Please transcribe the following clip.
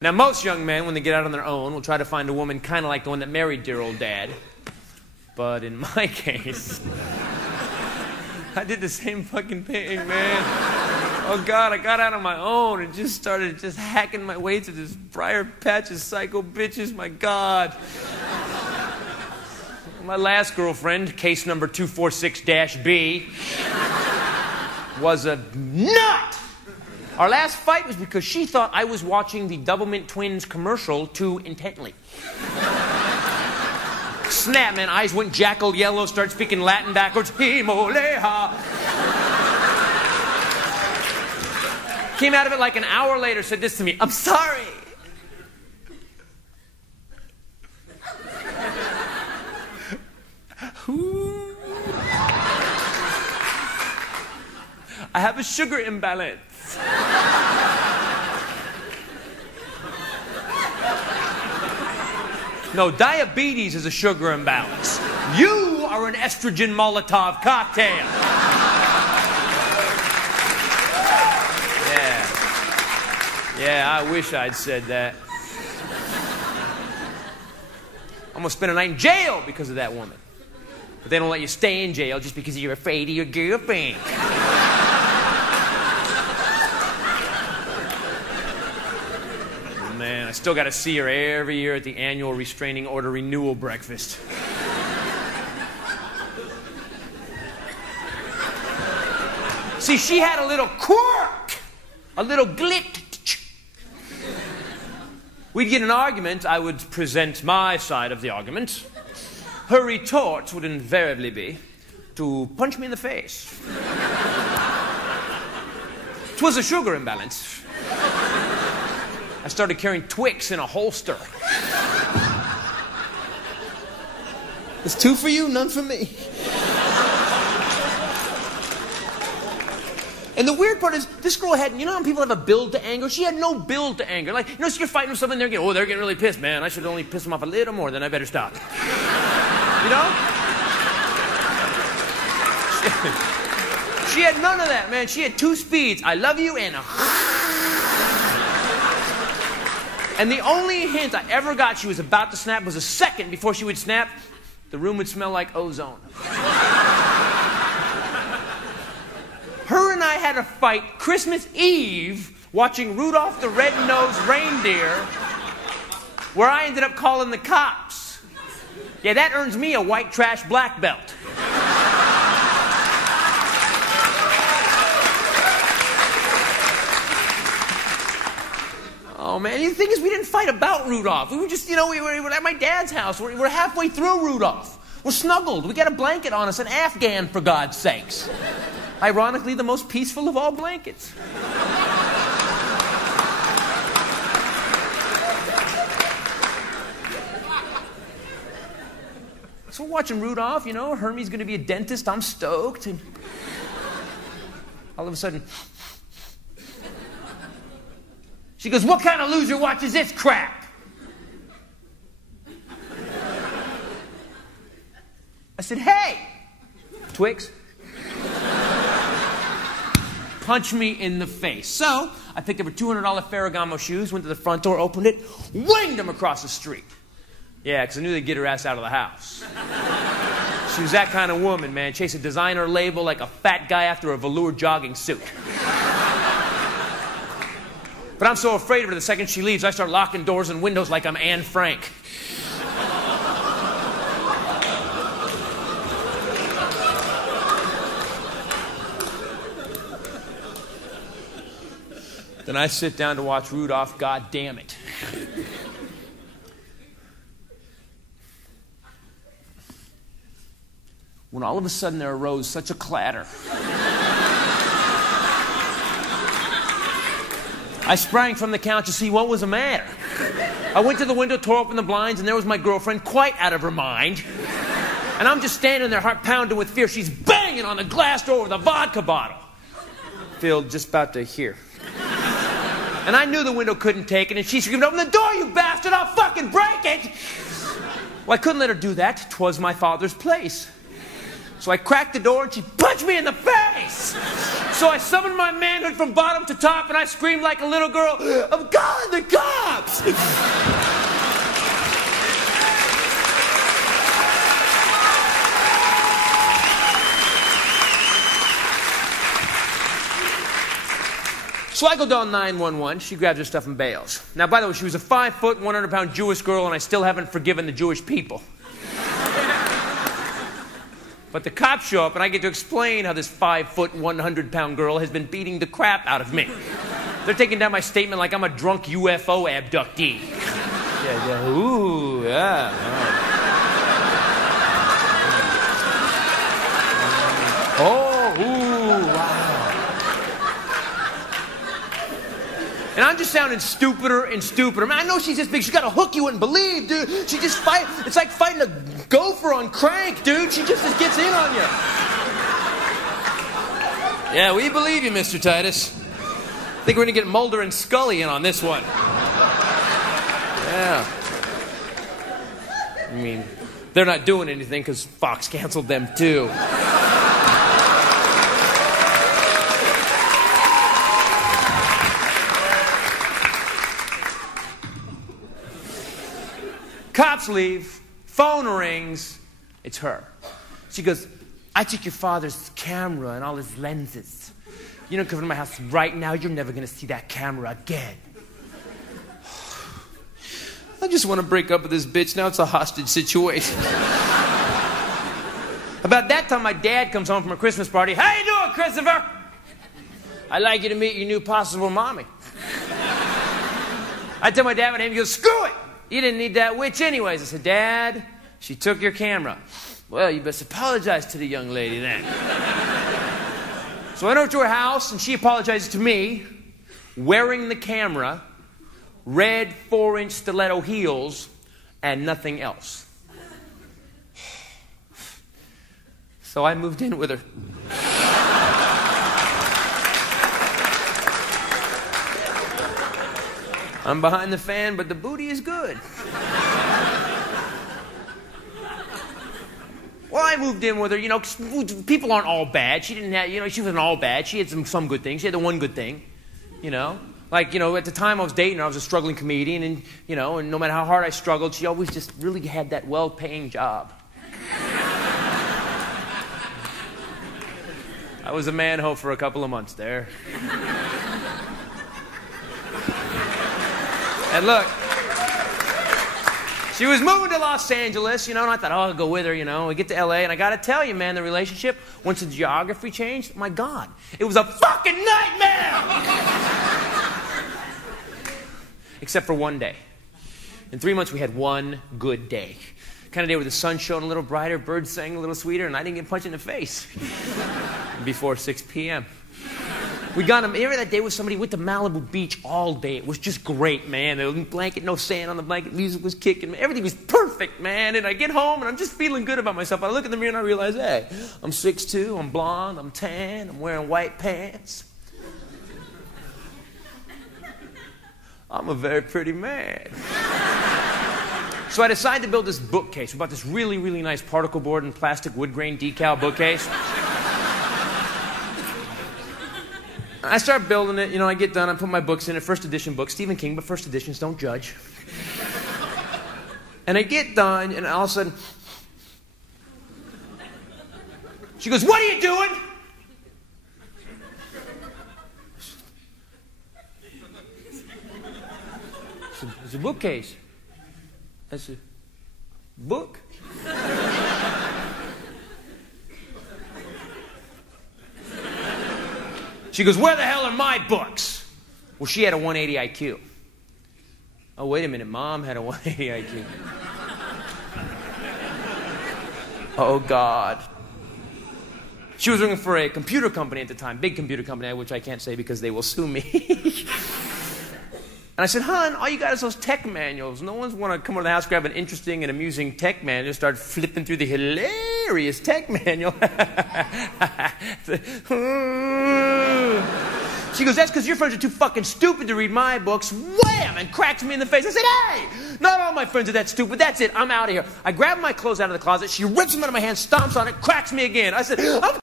Now, most young men, when they get out on their own, will try to find a woman kind of like the one that married dear old dad. But in my case, I did the same fucking thing, man. Oh, God, I got out on my own and just started hacking my way through this briar patch of psycho bitches, my God. My last girlfriend, case number 246-B, was a nut! Our last fight was because she thought I was watching the Doublemint Twins commercial too intently. Snap, man, eyes went jackal yellow, started speaking Latin backwards. Himoleha. Came out of it like an hour later, said this to me, "I'm sorry." Ooh. I have a sugar imbalance. No, diabetes is a sugar imbalance. You are an estrogen Molotov cocktail. Yeah, I wish I'd said that. I'm gonna spend a night in jail because of that woman. But they don't let you stay in jail just because you're afraid of your girlfriend. Man, I still got to see her every year at the annual restraining order renewal breakfast. See, she had a little quirk, a little glitch. We'd get in an argument, I would present my side of the argument. Her retort would invariably be to punch me in the face. 'Twas a sugar imbalance. I started carrying Twix in a holster. It's two for you, none for me. And the weird part is, this girl had, you know how people have a build to anger? She had no build to anger. Like, you know, so you're fighting with someone, they're getting really pissed. Man, I should only piss them off a little more, then I better stop. You know? She had none of that, man. She had two speeds. I love you and a... And the only hint I ever got she was about to snap was a second before she would snap, the room would smell like ozone. Her and I had a fight Christmas Eve watching Rudolph the Red-Nosed Reindeer, where I ended up calling the cops. Yeah, that earns me a white trash black belt. Oh, man, the thing is, we didn't fight about Rudolph. We were just, you know, we were at my dad's house. We're halfway through Rudolph. We're snuggled. We got a blanket on us, an Afghan, for God's sakes. Ironically, the most peaceful of all blankets. So we're watching Rudolph, you know, Hermie's going to be a dentist. I'm stoked. And all of a sudden... She goes, "What kind of loser watches this crap?" I said, "Hey, Twix." Punch me in the face. So I picked up her $200 Ferragamo shoes, went to the front door, opened it, winged them across the street. Yeah, because I knew they'd get her ass out of the house. She was that kind of woman, man. Chase a designer label like a fat guy after a velour jogging suit. But I'm so afraid of her, the second she leaves, I start locking doors and windows like I'm Anne Frank. Then I sit down to watch Rudolph, God damn it. When all of a sudden there arose such a clatter. I sprang from the couch to see what was the matter. I went to the window, tore open the blinds, and there was my girlfriend, quite out of her mind. And I'm just standing there, heart pounding with fear. She's banging on the glass door with a vodka bottle, filled just about to here. And I knew the window couldn't take it, and she screamed, "Open the door, you bastard! I'll fucking break it!" Well, I couldn't let her do that. 'Twas my father's place. So I cracked the door and she punched me in the face. So I summoned my manhood from bottom to top and I screamed like a little girl, "I'm calling the cops!" cops. So I go down 911. She grabs her stuff and bails. Now, by the way, she was a 5-foot, 100-pound Jewish girl, and I still haven't forgiven the Jewish people. But the cops show up, and I get to explain how this 5-foot, 100-pound girl has been beating the crap out of me. They're taking down my statement like I'm a drunk UFO abductee. Yeah, ooh, yeah. Oh, ooh, wow. And I'm just sounding stupider and stupider. Man, I know she's this big. She's got to hook you wouldn't believe, dude. She just fight. It's like fighting a gopher on crank, dude. She just gets in on you. Yeah, we believe you, Mr. Titus. I think we're going to get Mulder and Scully in on this one. Yeah. I mean, they're not doing anything because Fox canceled them, too. Cops leave, phone rings, it's her. She goes, I took your father's camera and all his lenses. You don't come to my house right now, you're never going to see that camera again. I just want to break up with this bitch, now it's a hostage situation. About that time, my dad comes home from a Christmas party. How you doing, Christopher? I'd like you to meet your new possible mommy. I tell my dad my name, he goes, screw it! You didn't need that witch anyways. I said, Dad, she took your camera. Well, you best apologize to the young lady then. So I went over to her house, and she apologized to me, wearing the camera, red 4-inch stiletto heels, and nothing else. So I moved in with her. I'm behind the fan, but the booty is good. Well, I moved in with her, you know, 'cause people aren't all bad. She didn't have, you know, she wasn't all bad. She had some good things. She had the one good thing, you know. Like, you know, at the time I was dating her, I was a struggling comedian, and, you know, and no matter how hard I struggled, she always just really had that well-paying job. I was a man-ho for a couple of months there. And look, she was moving to Los Angeles, you know, and I thought, oh, I'll go with her, you know. We get to L.A., and I got to tell you, man, the relationship, once the geography changed, my God, it was a fucking nightmare! Except for one day. In 3 months, we had one good day. Kind of day where the sun shone a little brighter, birds sang a little sweeter, and I didn't get punched in the face before 6 p.m. We got him. Remember that day with somebody went to Malibu Beach all day. It was just great, man. There was blanket, no sand on the blanket. Music was kicking. Everything was perfect, man. And I get home, and I'm just feeling good about myself. I look in the mirror, and I realize, hey, I'm 6'2", I'm blonde, I'm tan, I'm wearing white pants. I'm a very pretty man. So I decided to build this bookcase. We bought this really, really nice particle board and plastic wood grain decal bookcase. I start building it, you know, I get done, I put my books in it, first edition books, Stephen King, but first editions, don't judge. And I get done, and all of a sudden, she goes, what are you doing? It's a bookcase. That's a book. She goes, where the hell are my books? Well, she had a 180 IQ. Oh, wait a minute, Mom had a 180 IQ. Oh, God. She was working for a computer company at the time, big computer company, which I can't say because they will sue me. And I said, hon, all you got is those tech manuals. No one's want to come over the house, grab an interesting and amusing tech manual, start flipping through the hilarious tech manual. She goes, that's because your friends are too fucking stupid to read my books. Wham! And cracks me in the face. I said, hey, not all my friends are that stupid. That's it. I'm out of here. I grab my clothes out of the closet. She rips them out of my hand, stomps on it, cracks me again. I said, I'm